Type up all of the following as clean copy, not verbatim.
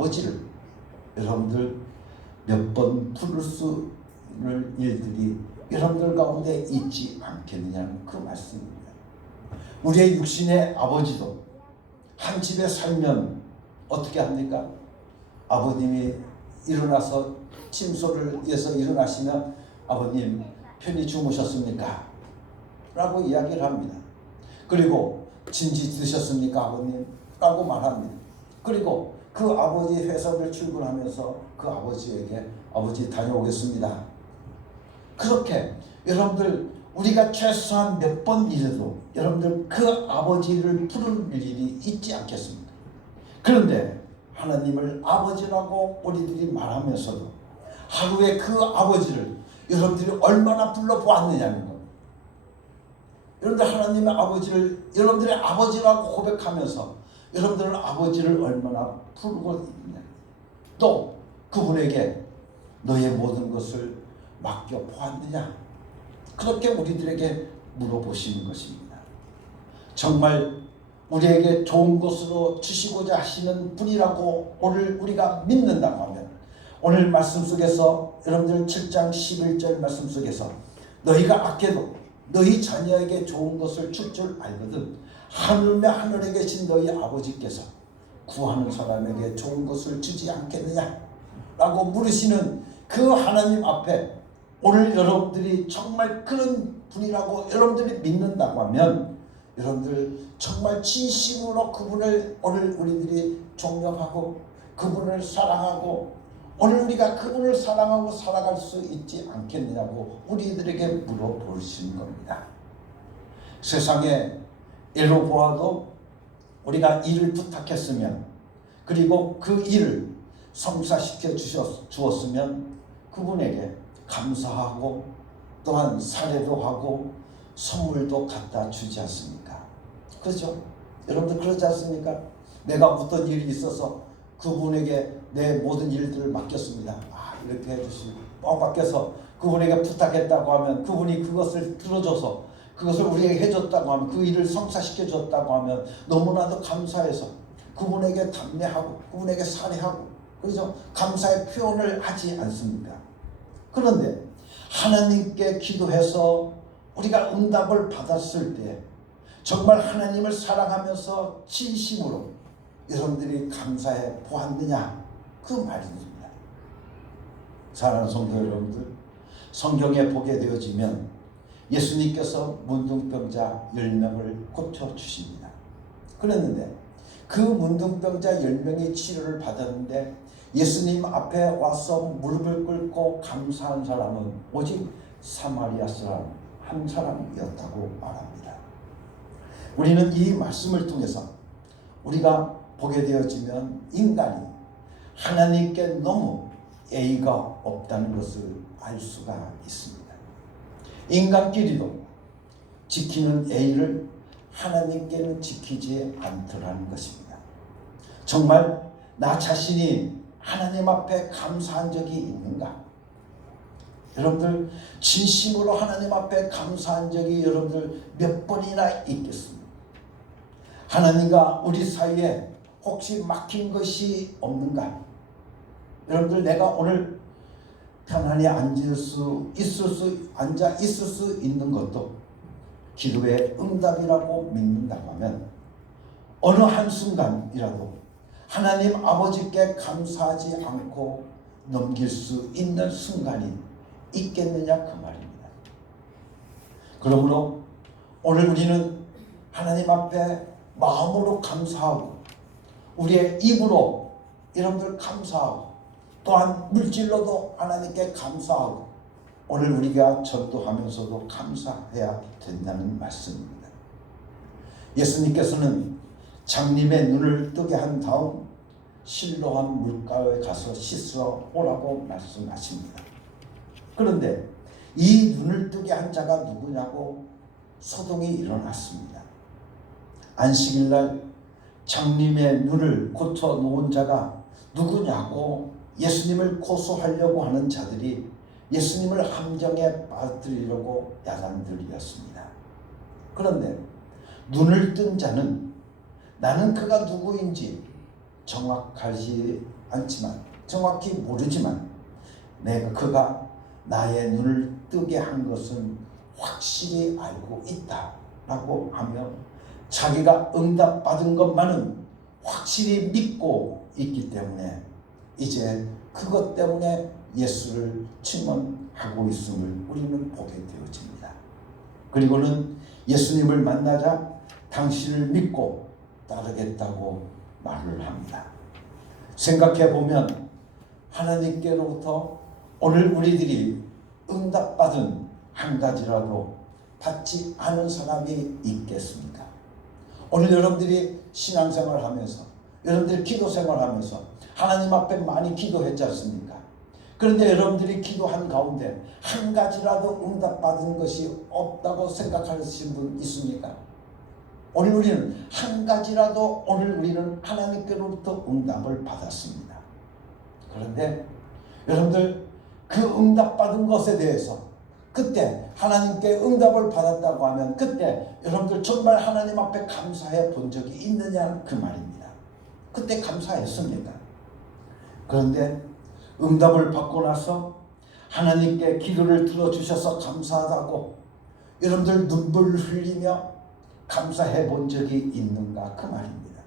아버지를 여러분들 몇 번 부를 수 있는 일들이 여러분들 가운데 있지 않겠느냐는 그 말씀입니다. 우리의 육신의 아버지도 한 집에 살면 어떻게 합니까? 아버님이 일어나서 침소를 해서 일어나시면 아버님 편히 주무셨습니까? 라고 이야기를 합니다. 그리고 진지 드셨습니까 아버님? 라고 말합니다. 그리고 그 아버지 회사를 출근하면서 그 아버지에게 아버지 다녀오겠습니다. 그렇게 여러분들 우리가 최소한 몇 번 일해도 여러분들 그 아버지를 부를 일이 있지 않겠습니까? 그런데 하나님을 아버지라고 우리들이 말하면서도 하루에 그 아버지를 여러분들이 얼마나 불러보았느냐는 겁니다. 여러분들 하나님의 아버지를 여러분들의 아버지라고 고백하면서 여러분들은 아버지를 얼마나 부르고 있느냐, 또 그분에게 너의 모든 것을 맡겨보았느냐, 그렇게 우리들에게 물어보시는 것입니다. 정말 우리에게 좋은 것으로 주시고자 하시는 분이라고 오늘 우리가 믿는다고 하면 오늘 말씀 속에서 여러분들 7장 11절 말씀 속에서 너희가 아껴도 너희 자녀에게 좋은 것을 줄 줄 알거든 하늘에 계신 너희 아버지께서 구하는 사람에게 좋은 것을 주지 않겠느냐 라고 물으시는 그 하나님 앞에 오늘 여러분들이 정말 그런 분이라고 여러분들이 믿는다고 하면 여러분들 정말 진심으로 그분을 오늘 우리들이 존경하고 그분을 사랑하고 오늘 우리가 그분을 사랑하고 살아갈 수 있지 않겠느냐고 우리들에게 물어보시는 겁니다. 세상에 예로 보아도 우리가 일을 부탁했으면 그리고 그 일을 성사시켜 주었으면 그분에게 감사하고 또한 사례도 하고 선물도 갖다 주지 않습니까? 그렇죠? 여러분들 그렇지 않습니까? 내가 어떤 일이 있어서 그분에게 내 모든 일들을 맡겼습니다. 이렇게 해주시고 맡겨서 그분에게 부탁했다고 하면 그분이 그것을 들어줘서 그것을 우리에게 해줬다고 하면 그 일을 성사시켜줬다고 하면 너무나도 감사해서 그분에게 답례하고 그분에게 사례하고 그래서 감사의 표현을 하지 않습니까? 그런데 하나님께 기도해서 우리가 응답을 받았을 때 정말 하나님을 사랑하면서 진심으로 여러분들이 감사해 보았느냐 그 말입니다. 사랑하는 성도 여러분들, 성경에 보게 되어지면 예수님께서 문둥병자 10명을 고쳐주십니다. 그랬는데 그 문둥병자 10명이 치료를 받았는데 예수님 앞에 와서 무릎을 꿇고 감사한 사람은 오직 사마리아 사람 한 사람이었다고 말합니다. 우리는 이 말씀을 통해서 우리가 보게 되어지면 인간이 하나님께 너무 예의가 없다는 것을 알 수가 있습니다. 인간끼리도 지키는 예의를 하나님께는 지키지 않더라는 것입니다. 정말 나 자신이 하나님 앞에 감사한 적이 있는가? 여러분들 진심으로 하나님 앞에 감사한 적이 여러분들 몇 번이나 있겠습니까? 하나님과 우리 사이에 혹시 막힌 것이 없는가? 여러분들 내가 오늘 편안히 앉아 있을 수 있는 것도 기도의 응답이라고 믿는다고 하면 어느 한순간이라도 하나님 아버지께 감사하지 않고 넘길 수 있는 순간이 있겠느냐 그 말입니다. 그러므로 오늘 우리는 하나님 앞에 마음으로 감사하고 우리의 입으로 여러분들 감사하고 또한 물질로도 하나님께 감사하고 오늘 우리가 전도하면서도 감사해야 된다는 말씀입니다. 예수님께서는 장님의 눈을 뜨게 한 다음 실로암 물가에 가서 씻어 오라고 말씀하십니다. 그런데 이 눈을 뜨게 한 자가 누구냐고 소동이 일어났습니다. 안식일날 장님의 눈을 고쳐 놓은 자가 누구냐고 예수님을 고소하려고 하는 자들이 예수님을 함정에 빠뜨리려고 야단들이었습니다. 그런데 눈을 뜬 자는 나는 그가 누구인지 정확하지 않지만, 정확히 모르지만 그가 나의 눈을 뜨게 한 것은 확실히 알고 있다라고 하며 자기가 응답받은 것만은 확실히 믿고 있기 때문에 이제 그것 때문에 예수를 증언하고 있음을 우리는 보게 되어집니다. 그리고는 예수님을 만나자 당신을 믿고 따르겠다고 말을 합니다. 생각해 보면 하나님께로부터 오늘 우리들이 응답받은 한 가지라도 받지 않은 사람이 있겠습니까? 오늘 여러분들이 신앙생활 하면서, 여러분들이 기도생활 하면서 하나님 앞에 많이 기도했지 않습니까? 그런데 여러분들이 기도한 가운데 한 가지라도 응답받은 것이 없다고 생각하시는 분 있습니까? 오늘 우리는 한 가지라도 우리는 하나님께로부터 응답을 받았습니다. 그런데 여러분들 그 응답받은 것에 대해서 그때 하나님께 응답을 받았다고 하면 그때 여러분들 정말 하나님 앞에 감사해 본 적이 있느냐 그 말입니다. 그때 감사했습니까? 그런데 응답을 받고 나서 하나님께 기도를 들어주셔서 감사하다고 여러분들 눈물을 흘리며 감사해 본 적이 있는가 그 말입니다.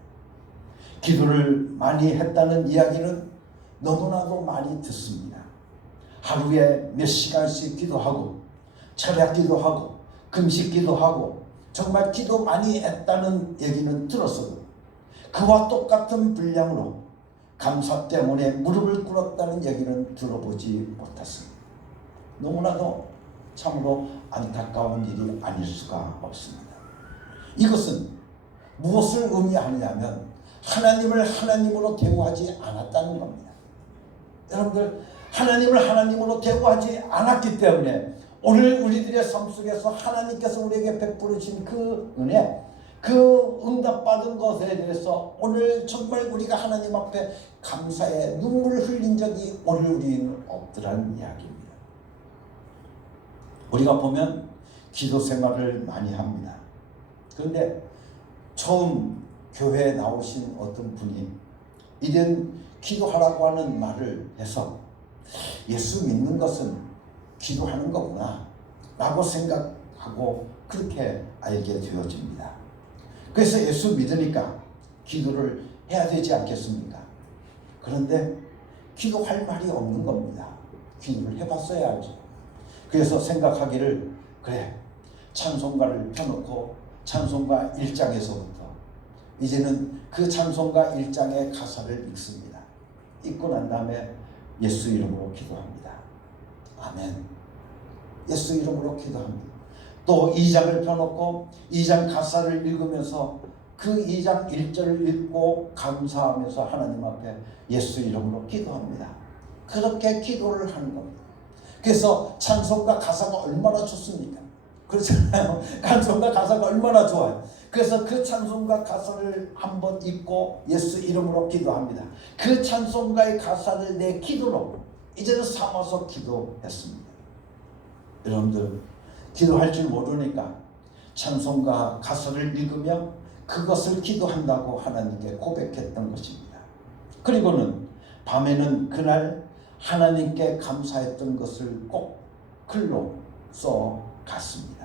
기도를 많이 했다는 이야기는 너무나도 많이 듣습니다. 하루에 몇 시간씩 기도하고 철야 기도하고 금식 기도하고 정말 기도 많이 했다는 얘기는 들었어도 그와 똑같은 분량으로 감사 때문에 무릎을 꿇었다는 얘기는 들어보지 못했습니다. 너무나도 참으로 안타까운 일이 아닐 수가 없습니다. 이것은 무엇을 의미하느냐면 하나님을 하나님으로 대우하지 않았다는 겁니다. 여러분들 하나님을 하나님으로 대우하지 않았기 때문에 오늘 우리들의 삶 속에서 하나님께서 우리에게 베풀으신 그 은혜, 그 응답받은 것에 대해서 오늘 정말 우리가 하나님 앞에 감사의 눈물을 흘린 적이 오늘 우리는 없더라는 이야기입니다. 우리가 보면 기도 생활을 많이 합니다. 그런데 처음 교회에 나오신 어떤 분이 이젠 기도하라고 하는 말을 해서 예수 믿는 것은 기도하는 거구나 라고 생각하고 그렇게 알게 되어집니다. 그래서 예수 믿으니까 기도를 해야 되지 않겠습니까? 그런데 기도할 말이 없는 겁니다. 기도를 해봤어야 알죠. 그래서 생각하기를 그래 찬송가를 펴놓고 찬송가 1장에서부터 이제는 그 찬송가 1장의 가사를 읽습니다. 읽고 난 다음에 예수 이름으로 기도합니다. 아멘. 예수 이름으로 기도합니다. 또 2장을 펴놓고 2장 가사를 읽으면서 그 2장 1절을 읽고 감사하면서 하나님 앞에 예수 이름으로 기도합니다. 그렇게 기도를 하는 겁니다. 그래서 찬송가 가사가 얼마나 좋습니까? 그렇잖아요. 찬송가 가사가 얼마나 좋아요. 그래서 그 찬송가 가사를 한번 읽고 예수 이름으로 기도합니다. 그 찬송가의 가사를 내 기도로 이제는 삼아서 기도했습니다. 여러분들 기도할 줄 모르니까 찬송가 가사를 읽으며 그것을 기도한다고 하나님께 고백했던 것입니다. 그리고는 밤에는 그날 하나님께 감사했던 것을 꼭 글로 써 갔습니다.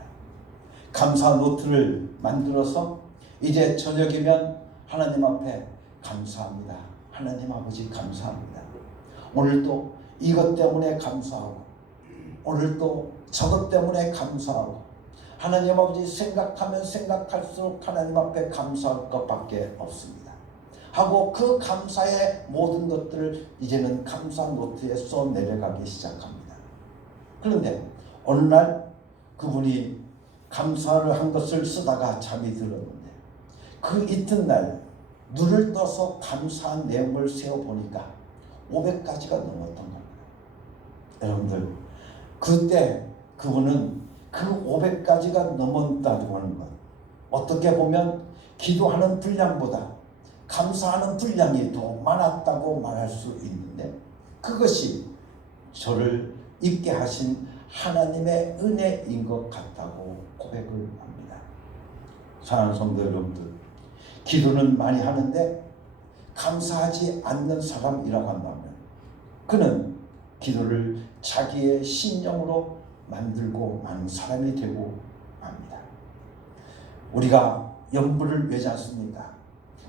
감사 노트를 만들어서 이제 저녁이면 하나님 앞에 감사합니다. 하나님 아버지 감사합니다. 오늘도 이것 때문에 감사하고 오늘도 저것 때문에 감사하고 하나님 아버지 생각하면 생각할수록 하나님 앞에 감사할 것밖에 없습니다. 하고 그 감사의 모든 것들을 이제는 감사 노트에 써 내려가기 시작합니다. 그런데 어느 날 그분이 감사를 한 것을 쓰다가 잠이 들었는데 그 이튿날 눈을 떠서 감사한 내용을 세어보니까 500가지가 넘었던 겁니다. 여러분들 그때 그분은 그 500가지가 넘었다고 하는 것 어떻게 보면 기도하는 분량보다 감사하는 분량이 더 많았다고 말할 수 있는데 그것이 저를 있게 하신 하나님의 은혜인 것 같다고 고백을 합니다. 사랑하는 성도 여러분들 기도는 많이 하는데 감사하지 않는 사람이라고 한다면 그는 기도를 자기의 신념으로 만들고 마는 사람이 되고 맙니다. 우리가 염불을 외지 않습니까?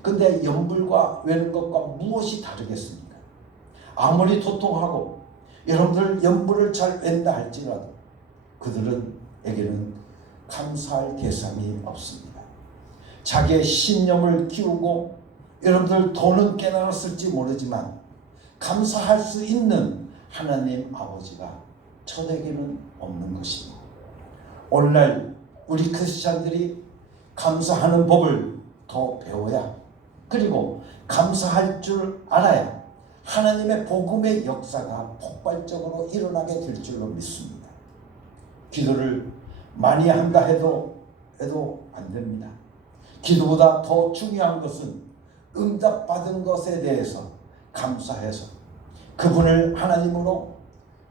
근데 염불과 외는 것과 무엇이 다르겠습니까? 아무리 도통하고 여러분들 염불을 잘 웬다 할지라도 그들에게는 감사할 대상이 없습니다. 자기의 신념을 키우고 여러분들 돈은 깨달았을지 모르지만 감사할 수 있는 하나님 아버지가 저에게는 없는 것입니다. 오늘날 우리 크리스찬들이 감사하는 법을 더 배워야, 그리고 감사할 줄 알아야 하나님의 복음의 역사가 폭발적으로 일어나게 될 줄로 믿습니다. 기도를 많이 한다 해도 안 됩니다. 기도보다 더 중요한 것은 응답받은 것에 대해서 감사해서 그분을 하나님으로,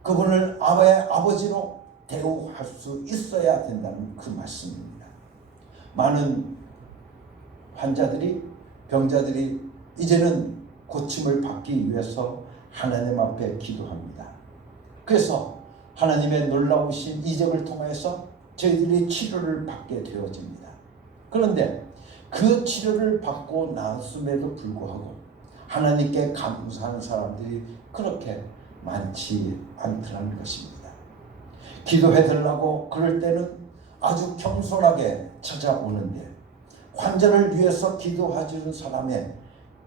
그분을 아버지로 대우할 수 있어야 된다는 그 말씀입니다. 많은 환자들이, 병자들이 이제는 고침을 받기 위해서 하나님 앞에 기도합니다. 그래서 하나님의 놀라우신 이적을 통해서 저희들이 치료를 받게 되어집니다. 그런데 그 치료를 받고 나았음에도 불구하고 하나님께 감사하는 사람들이 그렇게 많지 않더라는 것입니다. 기도해달라고 그럴 때는 아주 겸손하게 찾아오는데 환자를 위해서 기도해주는 사람의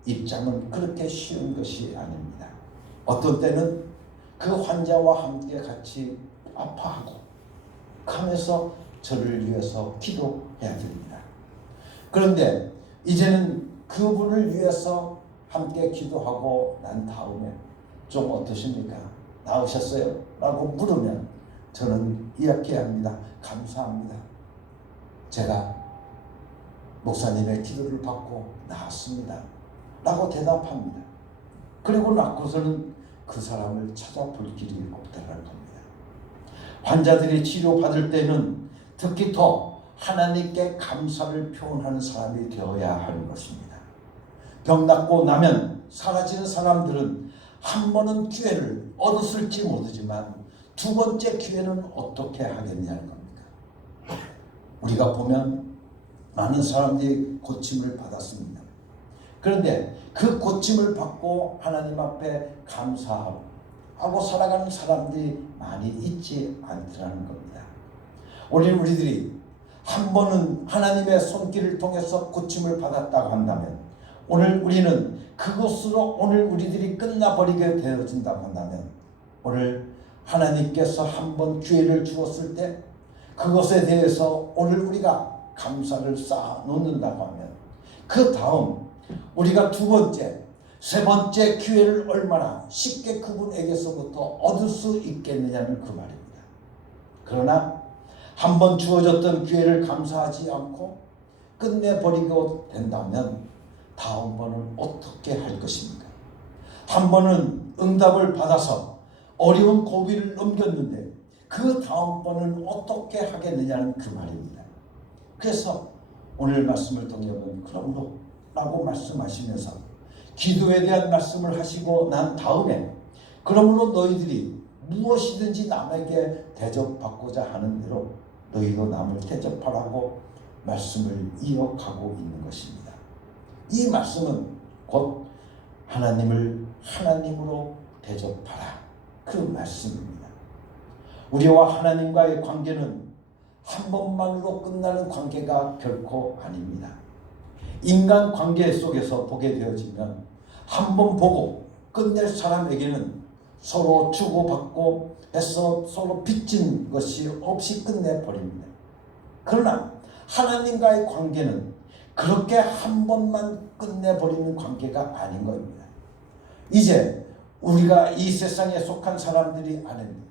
입장은 그렇게 쉬운 것이 아닙니다. 어떤 때는 그 환자와 함께 같이 아파하고 하면서 저를 위해서 기도해야 됩니다. 그런데 이제는 그분을 위해서 함께 기도하고 난 다음에 좀 어떠십니까? 나으셨어요? 라고 물으면 저는 이렇게 합니다. 감사합니다. 제가 목사님의 기도를 받고 나았습니다. 라고 대답합니다. 그리고 낳고서는 그 사람을 찾아볼 길이 없다는 겁니다. 환자들이 치료받을 때는 특히 더 하나님께 감사를 표현하는 사람이 되어야 하는 것입니다. 병 낫고 나면 사라지는 사람들은 한 번은 기회를 얻었을지 모르지만 두 번째 기회는 어떻게 하겠냐는 겁니다. 우리가 보면 많은 사람들이 고침을 받았습니다. 그런데 그 고침을 받고 하나님 앞에 감사하고 살아가는 사람들이 많이 있지 않더라는 겁니다. 오늘 우리들이 한 번은 하나님의 손길을 통해서 고침을 받았다고 한다면 오늘 우리는 그것으로 오늘 우리들이 끝나버리게 되어진다고 한다면 오늘 하나님께서 한 번 기회를 주었을 때 그것에 대해서 오늘 우리가 감사를 쌓아 놓는다고 하면 그 다음 우리가 두 번째, 세 번째 기회를 얼마나 쉽게 그분에게서부터 얻을 수 있겠느냐는 그 말입니다. 그러나 한 번 주어졌던 기회를 감사하지 않고 끝내버리고 된다면 다음번은 어떻게 할 것입니까? 한 번은 응답을 받아서 어려운 고비를 넘겼는데 그 다음번은 어떻게 하겠느냐는 그 말입니다. 그래서 오늘 말씀을 통해 보면 그러므로 라고 말씀하시면서 기도에 대한 말씀을 하시고 난 다음에 그러므로 너희들이 무엇이든지 남에게 대접받고자 하는 대로 너희도 남을 대접하라고 말씀을 이어가고 있는 것입니다. 이 말씀은 곧 하나님을 하나님으로 대접하라 그 말씀입니다. 우리와 하나님과의 관계는 한 번만으로 끝나는 관계가 결코 아닙니다. 인간 관계 속에서 보게 되어지면 한 번 보고 끝낼 사람에게는 서로 주고받고 해서 서로 빚진 것이 없이 끝내버립니다. 그러나 하나님과의 관계는 그렇게 한 번만 끝내버리는 관계가 아닌 겁니다. 이제 우리가 이 세상에 속한 사람들이 아닙니다.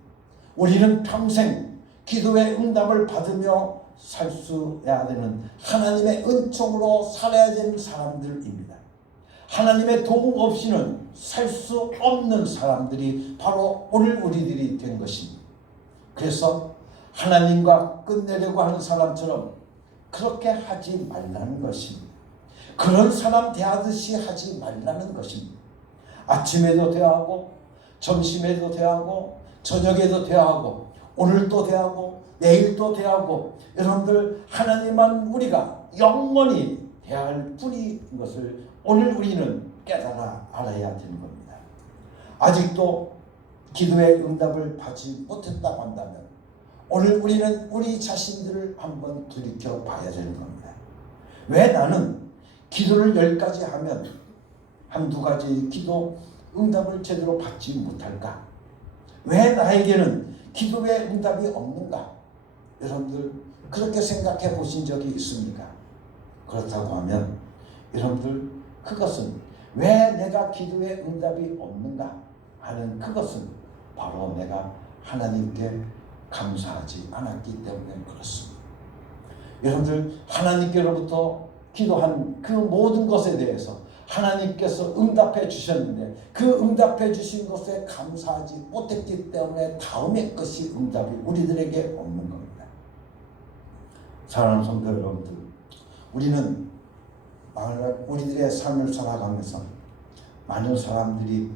우리는 평생 기도의 응답을 받으며 살 수야 되는 하나님의 은총으로 살아야 되는 사람들입니다. 하나님의 도움 없이는 살 수 없는 사람들이 바로 오늘 우리들이 된 것입니다. 그래서 하나님과 끝내려고 하는 사람처럼 그렇게 하지 말라는 것입니다. 그런 사람 대하듯이 하지 말라는 것입니다. 아침에도 대하고 점심에도 대하고 저녁에도 대하고 오늘도 대하고 내일도 대하고 여러분들 하나님만 우리가 영원히 대할 뿐인 것을 오늘 우리는 깨달아 알아야 되는 겁니다. 아직도 기도의 응답을 받지 못했다고 한다면 오늘 우리는 우리 자신들을 한번 돌이켜 봐야 되는 겁니다. 왜 나는 기도를 10가지 하면 한두 가지 기도 응답을 제대로 받지 못할까? 왜 나에게는 기도의 응답이 없는가? 여러분들 그렇게 생각해 보신 적이 있습니까? 그렇다고 하면 여러분들 그것은 왜 내가 기도의 응답이 없는가 하는 그것은 바로 내가 하나님께 감사하지 않았기 때문에 그렇습니다. 여러분들 하나님께로부터 기도한 그 모든 것에 대해서 하나님께서 응답해 주셨는데 그 응답해 주신 것에 감사하지 못했기 때문에 다음의 것이 응답이 우리들에게 없는 겁니다. 사랑하는 성도 여러분들, 우리는 우리들의 삶을 살아가면서 많은 사람들이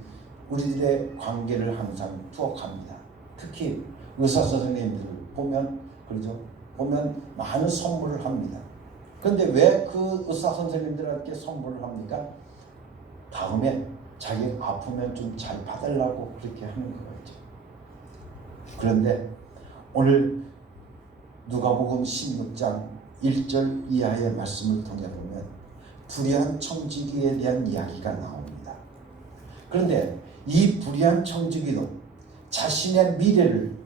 우리들의 관계를 항상 투옥합니다. 특히 의사 선생님들 보면 그렇죠? 보면 많은 선물을 합니다. 그런데 왜 그 의사 선생님들한테 선물을 합니까? 다음에 자기 아프면 좀 잘 받으려고 그렇게 하는 거죠. 그런데 오늘 누가복음 16장 1절 이하의 말씀을 통해 보면 불의한 청지기에 대한 이야기가 나옵니다. 그런데 이 불의한 청지기도 자신의 미래를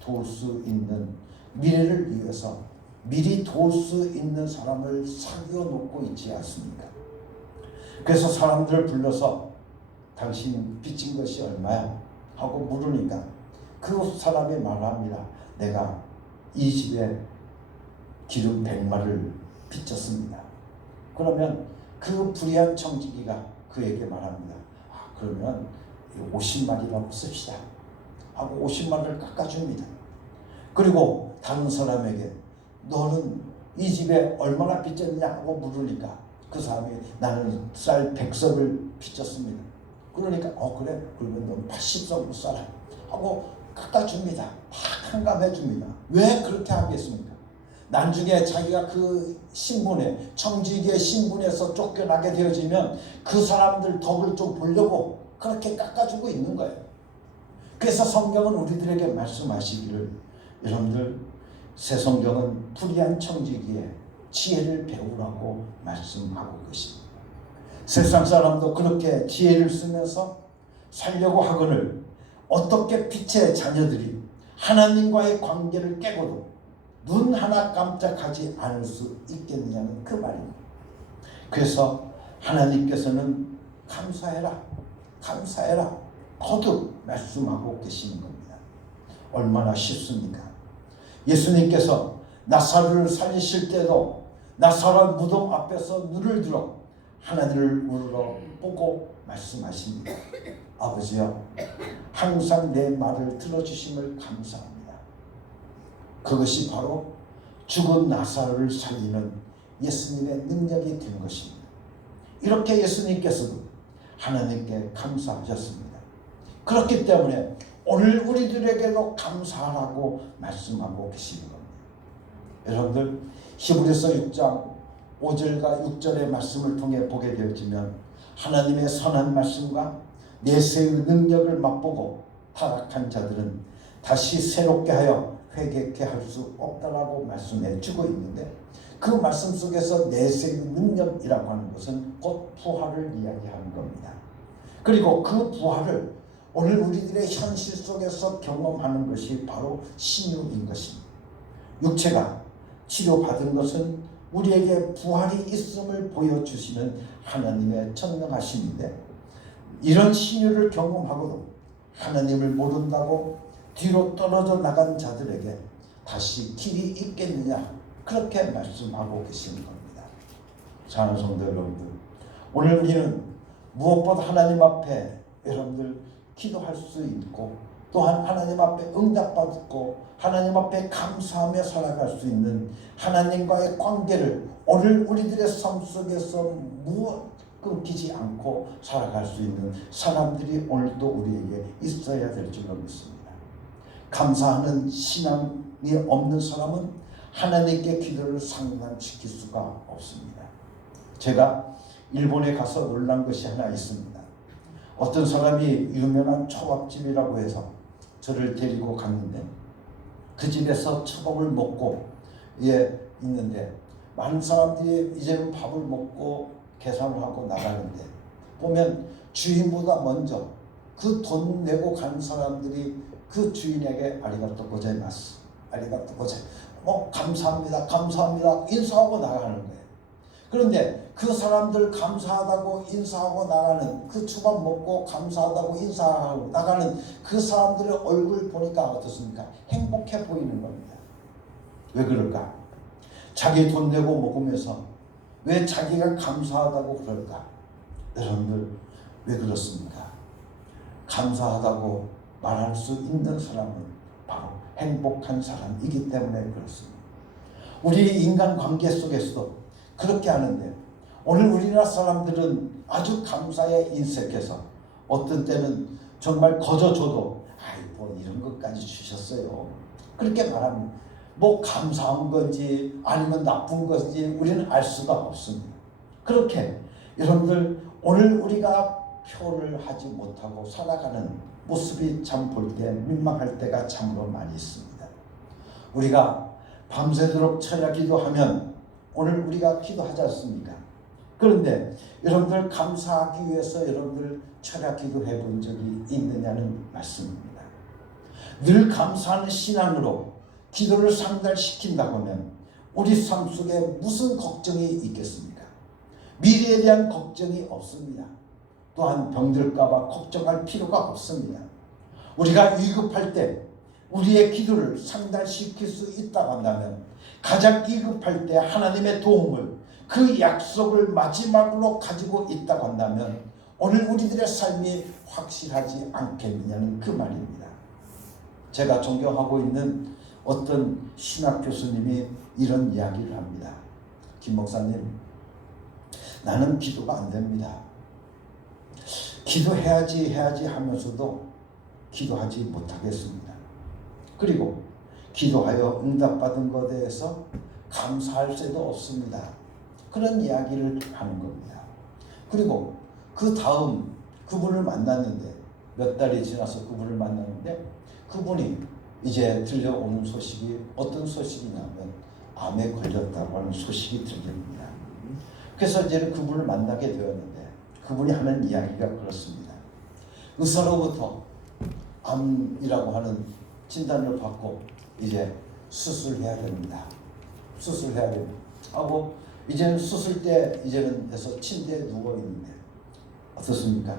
도울 수 있는, 미래를 위해서 미리 도울 수 있는 사람을 사귀어 놓고 있지 않습니까? 그래서 사람들을 불러서 당신 빚진 것이 얼마야? 하고 물으니까 그 사람이 말합니다. 내가 이 집에 기름 100마리를 빚졌습니다. 그러면 그 불의한 청지기가 그에게 말합니다. 그러면 50마리라고 씁시다. 하고 50마리를 깎아줍니다. 그리고 다른 사람에게 너는 이 집에 얼마나 빚졌냐고 물으니까 그 사람이 나는 쌀 100석을 빚졌습니다. 그러니까 그래? 그러면 넌 80석으로 써라 하고 깎아줍니다. 다 탕감해줍니다. 왜 그렇게 하겠습니까? 나중에 자기가 그 신분에, 청지기의 신분에서 쫓겨나게 되어지면 그 사람들 덕을 좀 보려고 그렇게 깎아주고 있는 거예요. 그래서 성경은 우리들에게 말씀하시기를, 여러분들 새 성경은 불의한 청지기에 지혜를 배우라고 말씀하고 계십니다. 세상 사람도 그렇게 지혜를 쓰면서 살려고 하거늘 어떻게 빛의 자녀들이 하나님과의 관계를 깨고도 눈 하나 깜짝하지 않을 수 있겠느냐는 그 말입니다. 그래서 하나님께서는 감사해라, 감사해라 거듭 말씀하고 계시는 겁니다. 얼마나 쉽습니까? 예수님께서 나사로를 살리실 때도 나사로 무덤 앞에서 눈을 들어 하나님을 우러러 보고 말씀하십니다. 아버지여, 항상 내 말을 들어주심을 감사합니다. 그것이 바로 죽은 나사로를 살리는 예수님의 능력이 된 것입니다. 이렇게 예수님께서도 하나님께 감사하셨습니다. 그렇기 때문에 오늘 우리들에게도 감사하라고 말씀하고 계시는 겁니다. 여러분들 히브리서 6장 5절과 6절의 말씀을 통해 보게 되어지면 하나님의 선한 말씀과 내세의 능력을 맛보고 타락한 자들은 다시 새롭게 하여 회개케 할 수 없다라고 말씀해 주고 있는데, 그 말씀 속에서 내세의 능력이라고 하는 것은 곧 부활을 이야기하는 겁니다. 그리고 그 부활을 오늘 우리들의 현실 속에서 경험하는 것이 바로 신유인 것입니다. 육체가 치료받은 것은 우리에게 부활이 있음을 보여주시는 하나님의 전능하심인데, 이런 신유를 경험하고도 하나님을 모른다고 뒤로 떨어져 나간 자들에게 다시 길이 있겠느냐, 그렇게 말씀하고 계시는 겁니다. 사랑하는 성도 여러분들, 오늘 우리는 무엇보다 하나님 앞에 여러분들 기도할 수 있고, 또한 하나님 앞에 응답받고 하나님 앞에 감사하며 살아갈 수 있는 하나님과의 관계를 오늘 우리들의 삶 속에서 무엇 끊기지 않고 살아갈 수 있는 사람들이 오늘도 우리에게 있어야 될 줄로 믿습니다. 감사하는 신앙이 없는 사람은 하나님께 기도를 상달시킬 수가 없습니다. 제가 일본에 가서 놀란 것이 하나 있습니다. 어떤 사람이 유명한 초밥집이라고 해서 저를 데리고 갔는데 그 집에서 초밥을 먹고 있는데 많은 사람들이 이제는 밥을 먹고 계산을 하고 나가는데 보면 주인보다 먼저 그 돈 내고 간 사람들이 그 주인에게 아리가또 고자이마스, 아리가또 고자이, 감사합니다, 감사합니다 인사하고 나가는 거예요. 그런데 그 사람들 감사하다고 인사하고 나가는, 그 초밥 먹고 감사하다고 인사하고 나가는 그 사람들의 얼굴 보니까 어떻습니까? 행복해 보이는 겁니다. 왜 그럴까? 자기 돈 내고 먹으면서 왜 자기가 감사하다고 그럴까? 여러분들 왜 그렇습니까? 감사하다고 말할 수 있는 사람은 바로 행복한 사람이기 때문에 그렇습니다. 우리 인간관계 속에서도 그렇게 하는데 오늘 우리나라 사람들은 아주 감사에 인색해서 어떤 때는 정말 거저 줘도 뭐 이런 것까지 주셨어요 그렇게 말합니다. 감사한 건지 아니면 나쁜 건지 우리는 알 수가 없습니다. 그렇게 여러분들 오늘 우리가 표를 하지 못하고 살아가는 모습이 참 볼 때 민망할 때가 참으로 많이 있습니다. 우리가 밤새도록 철야 기도하면 오늘 우리가 기도하지 않습니까? 그런데 여러분들 감사하기 위해서 여러분들 철야 기도해 본 적이 있느냐는 말씀입니다. 늘 감사하는 신앙으로 기도를 상달시킨다고 하면 우리 삶 속에 무슨 걱정이 있겠습니까? 미래에 대한 걱정이 없습니다. 또한 병들까 봐 걱정할 필요가 없습니다. 우리가 위급할 때 우리의 기도를 상달시킬 수 있다고 한다면 가장 위급할 때 하나님의 도움을, 그 약속을 마지막으로 가지고 있다고 한다면 오늘 우리들의 삶이 확실하지 않겠느냐는 그 말입니다. 제가 존경하고 있는 어떤 신학 교수님이 이런 이야기를 합니다. 김 목사님, 나는 기도가 안 됩니다. 기도해야지 하면서도 기도하지 못하겠습니다. 그리고 기도하여 응답받은 것에 대해서 감사할 새도 없습니다. 그런 이야기를 하는 겁니다. 그리고 그 다음 그분을 만났는데 몇 달이 지나서 그분을 만났는데 그분이 이제 들려오는 소식이 어떤 소식이냐면 암에 걸렸다고 하는 소식이 들립니다. 그래서 이제 그분을 만나게 되었는데 그분이 하는 이야기가 그렇습니다. 의사로부터 암이라고 하는 진단을 받고 이제 수술해야 됩니다. 수술해야 됩니다. 하고 이제는 수술 때 이제는 해서 침대에 누워 있는데 어떻습니까?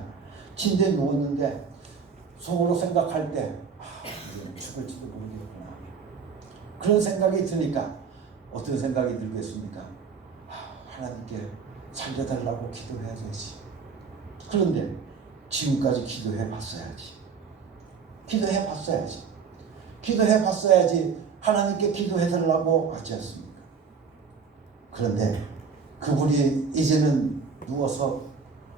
침대에 누웠는데 속으로 생각할 때 이제는 죽을지도 모르겠구나. 그런 생각이 드니까 어떤 생각이 들겠습니까? 하나님께 살려달라고 기도해야 되지. 그런데 지금까지 기도해 봤어야지. 기도해 봤어야지. 기도해 봤어야지 하나님께 기도해 달라고 하지 않습니까? 그런데 그분이 이제는 누워서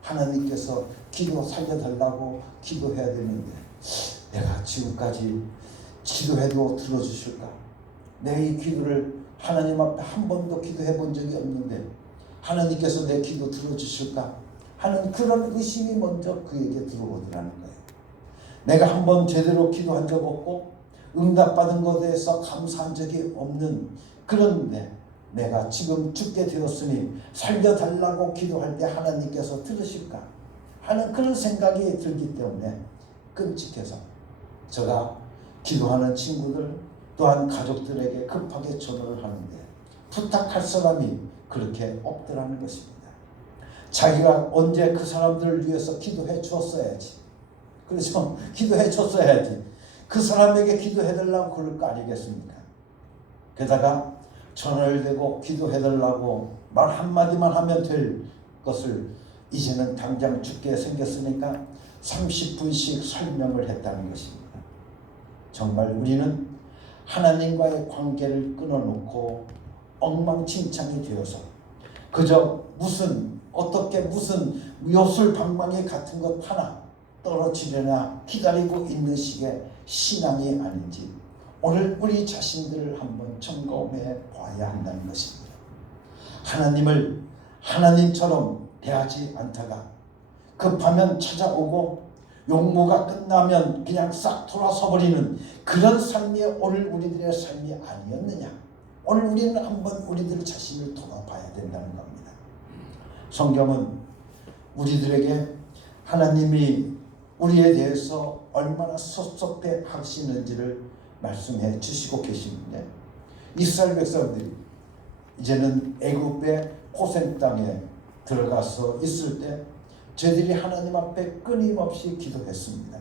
하나님께서 기도 살려달라고 기도해야 되는데 내가 지금까지 기도해도 들어주실까? 내 이 기도를 하나님 앞에 한 번도 기도해 본 적이 없는데 하나님께서 내 기도 들어주실까? 하는 그런 의심이 먼저 그에게 들어오더라는 거예요. 내가 한 번 제대로 기도한 적 없고 응답받은 것에 대해서 감사한 적이 없는, 그런데 내가 지금 죽게 되었으니 살려달라고 기도할 때 하나님께서 들으실까 하는 그런 생각이 들기 때문에 끔찍해서 제가 기도하는 친구들 또한 가족들에게 급하게 전화를 하는데 부탁할 사람이 그렇게 없더라는 것입니다. 자기가 언제 그 사람들을 위해서 기도해 줬어야지. 그래서 기도해 줬어야지. 그 사람에게 기도해달라고 그럴 거 아니겠습니까? 게다가 전화를 대고 기도해달라고 말 한마디만 하면 될 것을 이제는 당장 죽게 생겼으니까 30분씩 설명을 했다는 것입니다. 정말 우리는 하나님과의 관계를 끊어놓고 엉망진창이 되어서 그저 어떻게 무슨 요술 방망이 같은 것 하나 떨어지려나 기다리고 있는 식의 신앙이 아닌지 오늘 우리 자신들을 한번 점검해 봐야 한다는 것입니다. 하나님을 하나님처럼 대하지 않다가 급하면 찾아오고 용모가 끝나면 그냥 싹 돌아서 버리는 그런 삶이 오늘 우리들의 삶이 아니었느냐. 오늘 우리는 한번 우리들 자신을 돌아봐야 된다는 겁니다. 성경은 우리들에게 하나님이 우리에 대해서 얼마나 섭섭해 하시는지를 말씀해 주시고 계시는데, 이스라엘 백성들이 이제는 애굽의 고센 땅에 들어가서 있을 때 저희들이 하나님 앞에 끊임없이 기도했습니다.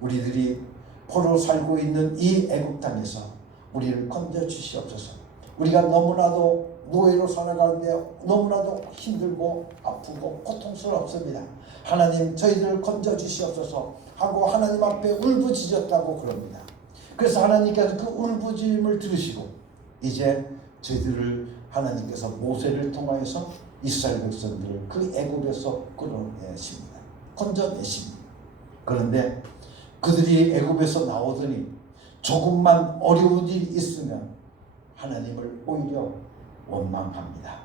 우리들이 포로 살고 있는 이 애굽 땅에서 우리를 건져 주시옵소서. 우리가 너무나도 노예로 살아가는데 너무나도 힘들고 아프고 고통스럽습니다. 하나님 저희들을 건져 주시옵소서 하고 하나님 앞에 울부짖었다고 그럽니다. 그래서 하나님께서 그 울부짖음을 들으시고 이제 저희들을 하나님께서 모세를 통하여서 이스라엘 백성들을 그 애굽에서 끌어내십니다. 건져내십니다. 그런데 그들이 애굽에서 나오더니 조금만 어려운 일이 있으면 하나님을 오히려 원망합니다.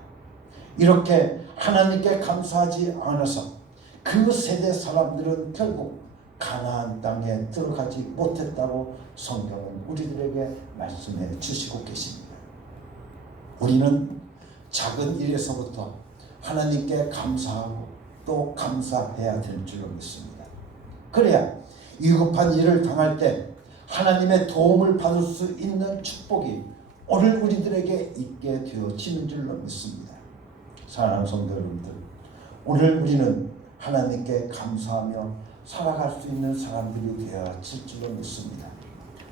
이렇게 하나님께 감사하지 않아서 그 세대 사람들은 결국 가나안 땅에 들어가지 못했다고 성경은 우리들에게 말씀해 주시고 계십니다. 우리는 작은 일에서부터 하나님께 감사하고 또 감사해야 될 줄로 믿습니다. 그래야 위급한 일을 당할 때 하나님의 도움을 받을 수 있는 축복이 오늘 우리들에게 있게 되어지는 줄로 믿습니다. 사랑하는 성도 여러분들, 오늘 우리는 하나님께 감사하며 살아갈 수 있는 사람들이 되어질 줄로 믿습니다.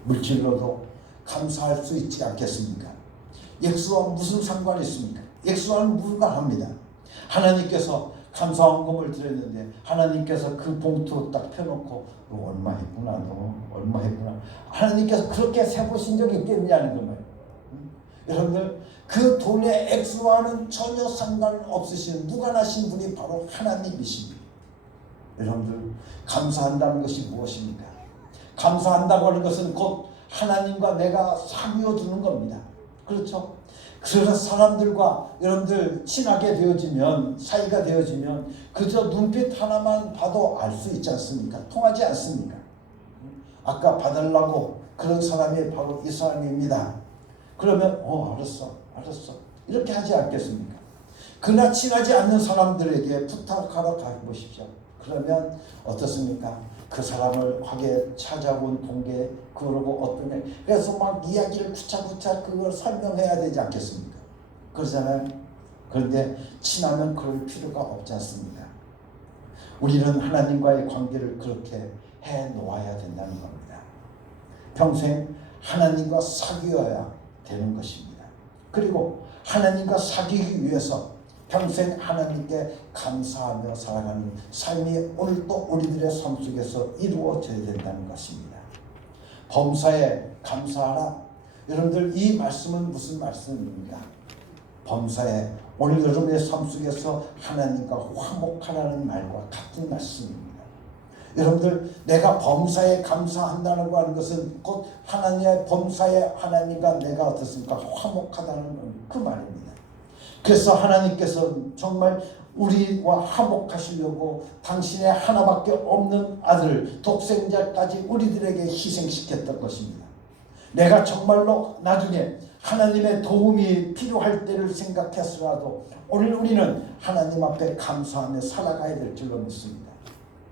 물질로도 감사할 수 있지 않겠습니까? 액수와 무슨 상관이 있습니까? 액수와는 무관합니다. 하나님께서 감사헌금을 드렸는데 하나님께서 그 봉투 딱 펴놓고 너 얼마 했구나, 너 얼마 했구나. 하나님께서 그렇게 세보신 적이 있겠냐는 거예요. 여러분들, 그 돈의 액수와는 전혀 상관없으신 무관하신 분이 바로 하나님이십니다. 여러분들, 감사한다는 것이 무엇입니까? 감사한다고 하는 것은 곧 하나님과 내가 사귀어두는 겁니다. 그렇죠? 그래서 사람들과 여러분들 친하게 되어지면, 사이가 되어지면 그저 눈빛 하나만 봐도 알 수 있지 않습니까? 통하지 않습니까? 아까 봐달라고 그런 사람이 바로 이 사람입니다. 그러면 알았어 이렇게 하지 않겠습니까? 그러나 친하지 않는 사람들에게 부탁하러 가보십시오. 그러면 어떻습니까? 그 사람을 화게 찾아온 동계 그러고 어떠냐, 그래서 막 이야기를 구차구차 그걸 설명해야 되지 않겠습니까? 그러잖아요. 그런데 친하면 그럴 필요가 없지 않습니까? 우리는 하나님과의 관계를 그렇게 해 놓아야 된다는 겁니다. 평생 하나님과 사귀어야 되는 것입니다. 그리고 하나님과 사귀기 위해서 평생 하나님께 감사하며 살아가는 삶이 오늘도 우리들의 삶 속에서 이루어져야 된다는 것입니다. 범사에 감사하라. 여러분들, 이 말씀은 무슨 말씀입니까? 범사에 오늘 여러분의 삶 속에서 하나님과 화목하라는 말과 같은 말씀입니다. 여러분들, 내가 범사에 감사한다고 하는 것은 곧 하나님의 범사에 하나님과 내가 어떻습니까? 화목하다는 그 말입니다. 그래서 하나님께서 정말 우리와 화목하시려고 당신의 하나밖에 없는 아들 독생자까지 우리들에게 희생시켰던 것입니다. 내가 정말로 나중에 하나님의 도움이 필요할 때를 생각해서라도 오늘 우리는 하나님 앞에 감사하며 살아가야 될 줄로 믿습니다.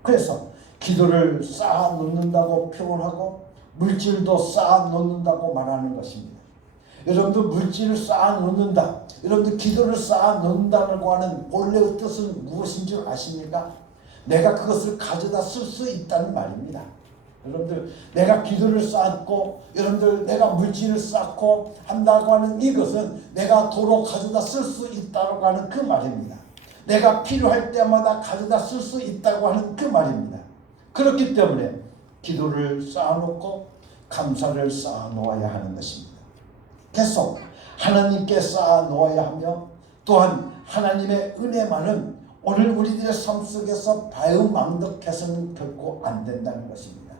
그래서 기도를 쌓아 놓는다고 표현하고 물질도 쌓아 놓는다고 말하는 것입니다. 여러분들, 물질을 쌓아 놓는다, 여러분들 기도를 쌓아 놓는다고 하는 본래의 뜻은 무엇인 줄 아십니까? 내가 그것을 가져다 쓸 수 있다는 말입니다. 여러분들, 내가 기도를 쌓고 여러분들 내가 물질을 쌓고 한다고 하는 이것은 내가 도로 가져다 쓸 수 있다고 하는 그 말입니다. 내가 필요할 때마다 가져다 쓸 수 있다고 하는 그 말입니다. 그렇기 때문에 기도를 쌓아놓고 감사를 쌓아놓아야 하는 것입니다. 계속 하나님께 쌓아놓아야 하며 또한 하나님의 은혜만은 오늘 우리들의 삶 속에서 바유망덕해서는 결코 안 된다는 것입니다.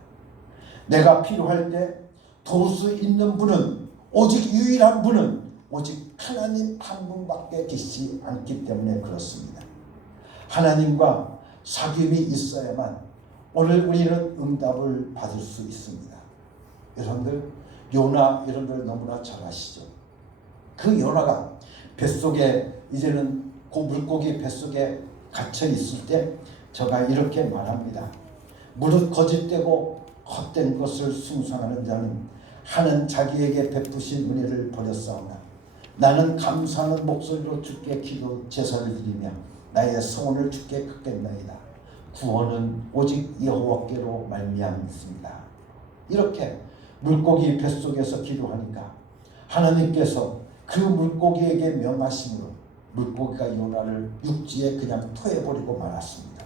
내가 필요할 때 도울 수 있는 분은, 오직 유일한 분은 오직 하나님 한 분밖에 계시지 않기 때문에 그렇습니다. 하나님과 사귐이 있어야만 오늘 우리는 응답을 받을 수 있습니다. 여러분들, 요나 여러분들 너무나 잘 아시죠? 그 요나가 뱃속에, 이제는 그 물고기 뱃속에 갇혀 있을 때 저가 이렇게 말합니다. 무릇 거짓되고 헛된 것을 숭상하는 자는 하는 자기에게 베푸신 은혜를 버렸사오나 나는 감사하는 목소리로 주께 기도 제사를 드리며 나의 성원을 주께 긋겠나이다. 구원은 오직 여호와께로 말미암습니다. 이렇게 물고기 뱃속에서 기도하니까 하나님께서 그 물고기에게 명하심으로 물고기가 요나를 육지에 그냥 토해버리고 말았습니다.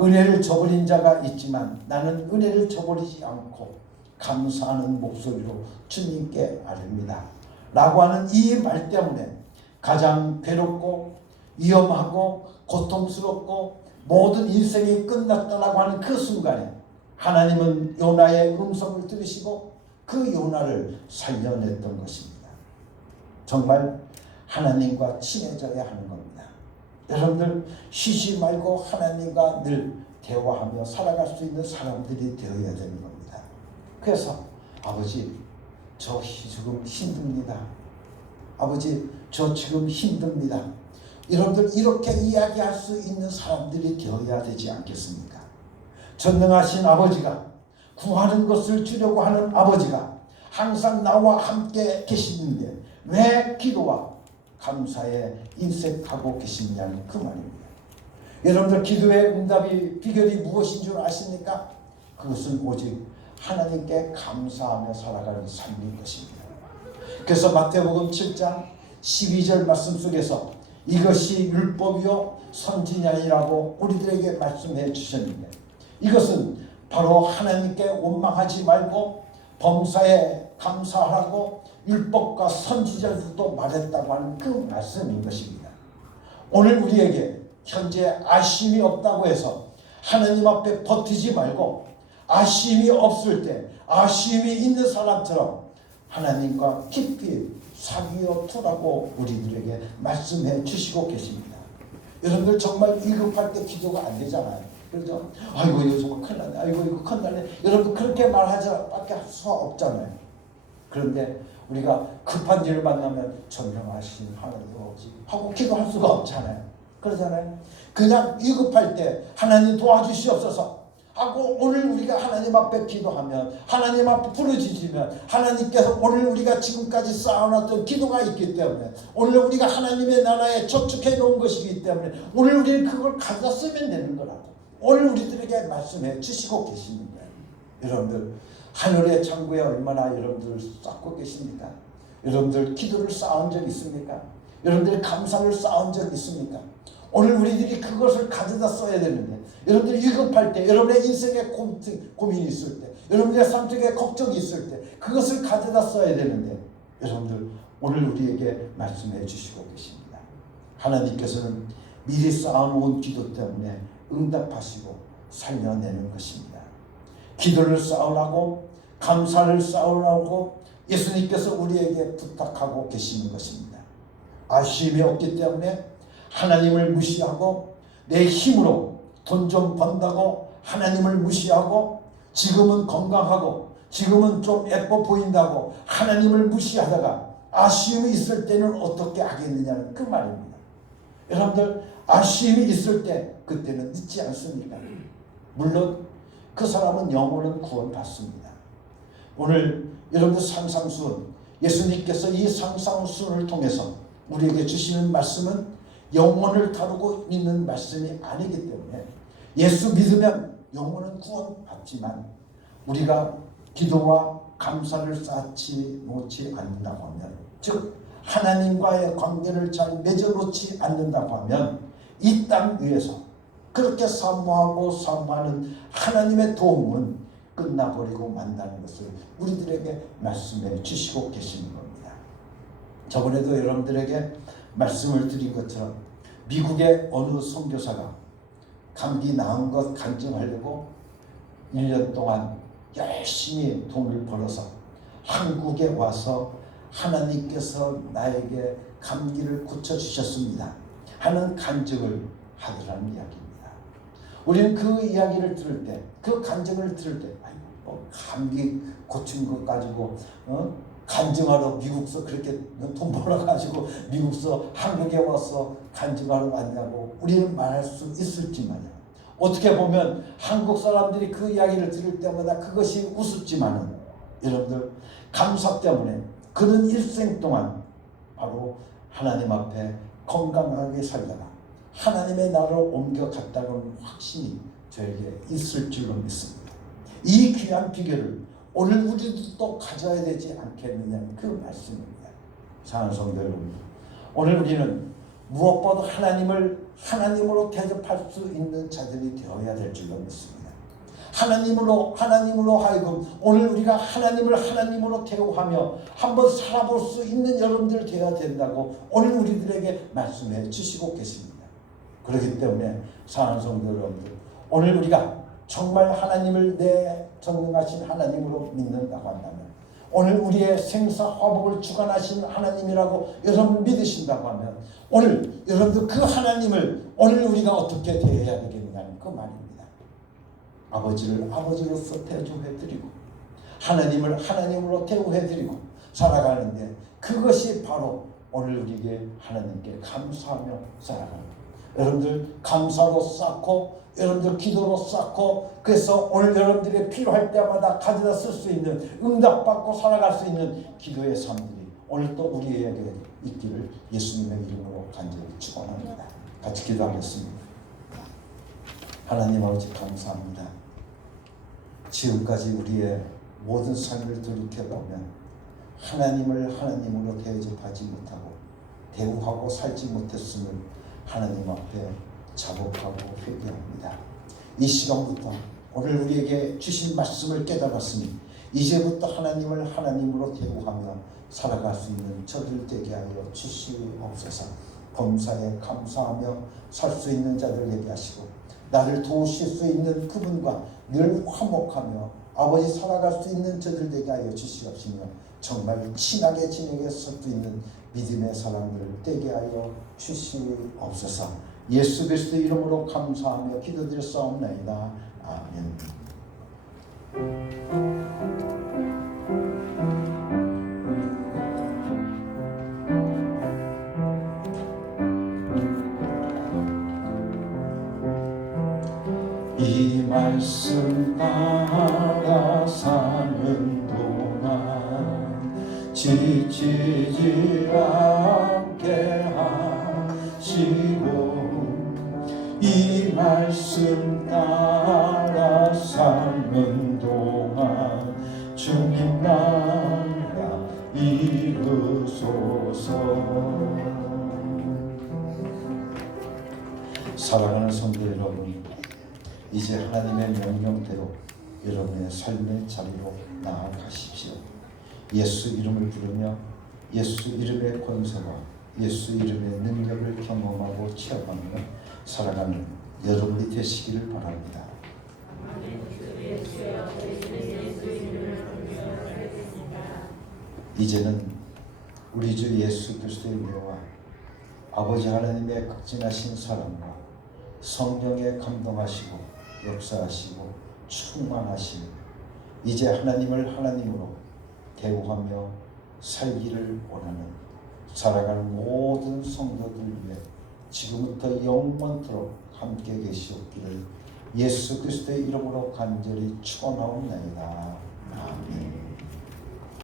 은혜를 저버린 자가 있지만 나는 은혜를 저버리지 않고 감사하는 목소리로 주님께 아뢰니다 라고 하는 이 말 때문에 가장 괴롭고 위험하고 고통스럽고 모든 인생이 끝났다라고 하는 그 순간에 하나님은 요나의 음성을 들으시고 그 요나를 살려냈던 것입니다. 정말 하나님과 친해져야 하는 겁니다. 여러분들, 쉬지 말고 하나님과 늘 대화하며 살아갈 수 있는 사람들이 되어야 되는 겁니다. 그래서 아버지, 저 지금 힘듭니다. 아버지, 저 지금 힘듭니다. 여러분들, 이렇게 이야기할 수 있는 사람들이 되어야 되지 않겠습니까? 전능하신 아버지가, 구하는 것을 주려고 하는 아버지가 항상 나와 함께 계시는데 왜 기도와 감사에 인색하고 계시냐는 그 말입니다. 여러분들, 기도의 응답이 비결이 무엇인 줄 아십니까? 그것은 오직 하나님께 감사하며 살아가는 삶인 것입니다. 그래서 마태복음 7장 12절 말씀 속에서 이것이 율법이요 선지자니라고 우리들에게 말씀해 주셨는데, 이것은 바로 하나님께 원망하지 말고 범사에 감사하라고 율법과 선지자들도 말했다고 하는 그 말씀인 것입니다. 오늘 우리에게 현재 아쉬움이 없다고 해서 하나님 앞에 버티지 말고, 아쉬움이 없을 때 아쉬움이 있는 사람처럼 하나님과 깊이 사귀어 두라고 우리들에게 말씀해 주시고 계십니다. 여러분들, 정말 위급할 때 기도가 안 되잖아요. 그렇죠? 아이고 이거 정말 큰일 났네. 아이고 이거 큰일 났네. 여러분, 그렇게 말하지 밖에 할 수가 없잖아요. 그런데 우리가 급한 일을 만나면 전능하신 하나님 하고 기도할 수가 없잖아요. 그러잖아요. 그냥 위급할 때 하나님 도와주시옵소서 하고 오늘 우리가 하나님 앞에 기도하면, 하나님 앞에 부르짖으면 하나님께서 오늘 우리가 지금까지 쌓아놨던 기도가 있기 때문에, 오늘 우리가 하나님의 나라에 저축해 놓은 것이기 때문에 오늘 우리는 그걸 가져다 쓰면 되는 거라고 오늘 우리들에게 말씀해 주시고 계시는 거예요. 여러분들, 하늘의 창고에 얼마나 여러분들 쌓고 계십니까? 여러분들, 기도를 쌓은 적 있습니까? 여러분들, 감사를 쌓은 적 있습니까? 오늘 우리들이 그것을 가져다 써야 되는데, 여러분들이 위급할 때, 여러분의 인생에 고민이 있을 때, 여러분의 삶 속에 걱정이 있을 때 그것을 가져다 써야 되는데, 여러분들, 오늘 우리에게 말씀해 주시고 계십니다. 하나님께서는 미리 쌓아놓은 기도 때문에 응답하시고 살려내는 것입니다. 기도를 쌓으라고, 감사를 쌓으라고 예수님께서 우리에게 부탁하고 계시는 것입니다. 아쉬움이 없기 때문에 하나님을 무시하고 내 힘으로 돈 좀 번다고 하나님을 무시하고, 지금은 건강하고 지금은 좀 예뻐 보인다고 하나님을 무시하다가 아쉬움이 있을 때는 어떻게 하겠느냐는 그 말입니다. 여러분들, 아쉬움이 있을 때 그때는 늦지 않습니까? 물론 그 사람은 영원한 구원받습니다. 오늘 여러분들, 상상순, 예수님께서 이 상상순을 통해서 우리에게 주시는 말씀은 영혼을 다루고 있는 말씀이 아니기 때문에, 예수 믿으면 영혼은 구원받지만 우리가 기도와 감사를 쌓지 못치 않는다고 하면, 즉 하나님과의 관계를 잘 맺어놓지 않는다고 하면 이 땅 위에서 그렇게 사모하고 사모하는 하나님의 도움은 끝나버리고 만다는 것을 우리들에게 말씀해 주시고 계시는 겁니다. 저번에도 여러분들에게 말씀을 드린 것처럼 미국의 어느 선교사가 감기 나은 것 간증하려고 1년 동안 열심히 돈을 벌어서 한국에 와서 하나님께서 나에게 감기를 고쳐주셨습니다 하는 간증을 하더라는 이야기입니다. 우리는 그 이야기를 들을 때, 그 간증을 들을 때 감기 고친 것 가지고 간증하러 미국서 그렇게 돈 벌어가지고 미국서 한국에 와서 간증하러 왔냐고 우리는 말할 수 있을지만요. 어떻게 보면 한국 사람들이 그 이야기를 들을 때마다 그것이 우습지만은 여러분들 감사 때문에 그는 일생 동안 바로 하나님 앞에 건강하게 살다가 하나님의 나라로 옮겨갔다는 확신이 저에게 있을 줄로 믿습니다. 이 귀한 비결을 오늘 우리도 또 가져야 되지 않겠느냐는 그 말씀입니다. 사랑하는 성도 여러분, 오늘 우리는 무엇보다 하나님을 하나님으로 대접할 수 있는 자들이 되어야 될 줄로 믿습니다. 하나님으로 하여금 오늘 우리가 하나님을 하나님으로 대우하며 한번 살아볼 수 있는 여러분들 되어야 된다고 오늘 우리들에게 말씀해 주시고 계십니다. 그렇기 때문에 사랑하는 성도 여러분들, 오늘 우리가 정말 하나님을 내 전능하신 하나님으로 믿는다고 한다면, 오늘 우리의 생사화복을 주관하신 하나님이라고 여러분 믿으신다고 하면, 오늘 여러분들 그 하나님을 오늘 우리가 어떻게 대해야 되겠느냐는 그 말입니다. 아버지를 아버지로서 대조해드리고 하나님을 하나님으로 대우해드리고 살아가는데, 그것이 바로 오늘 우리에게 하나님께 감사하며 살아가는, 여러분들 감사로 쌓고 여러분들 기도로 쌓고, 그래서 오늘 여러분들이 필요할 때마다 가져다 쓸 수 있는, 응답받고 살아갈 수 있는 기도의 삶들이 오늘 또 우리에게 있기를 예수님의 이름으로 간절히 축원합니다. 같이 기도하겠습니다. 하나님 아버지 감사합니다. 지금까지 우리의 모든 삶을 돌이켜보면 하나님을 하나님으로 대접하지 못하고 대우하고 살지 못했음을 하나님 앞에 자복하고 회개합니다. 이 시간부터 오늘 우리에게 주신 말씀을 깨달았으니 이제부터 하나님을 하나님으로 대우하며 살아갈 수 있는 저들 되게 하여 주시옵소서. 범사에 감사하며 살 수 있는 자들 되게 하시고, 나를 도우실 수 있는 그분과 늘 화목하며 아버지 살아갈 수 있는 저들 되게 하여 주시옵시며, 정말 친하게 지내게 살 수 있는 믿음의 사람들 되게 하여 주시옵소서. 예수 그리스도의 이름으로 감사하며 기도드렸사옵나이다. 아멘. 이 말씀 따라 사는 동안 지치지 않게 하시고, 이 말씀 따라 사는 동안 주님 나라 이루소서. 사랑하는 성도 여러분, 이제 하나님의 명령대로 여러분의 삶의 자리로 나아가십시오. 예수 이름을 부르며 예수 이름의 권세와 예수 이름의 능력을 경험하고 체험하며 살아가는 여러분이 되시기를 바랍니다. 이제는 우리 주 예수 그리스도의 은혜와 아버지 하나님의 극진하신 사랑과 성령의 감동하시고 역사하시고 충만하신, 이제 하나님을 하나님으로 대우하며 살기를 원하는 살아가는 모든 성도들 위해 지금부터 영원토록 함께 계시옵기를 예수 그리스도의 이름으로 간절히 축원하옵나이다.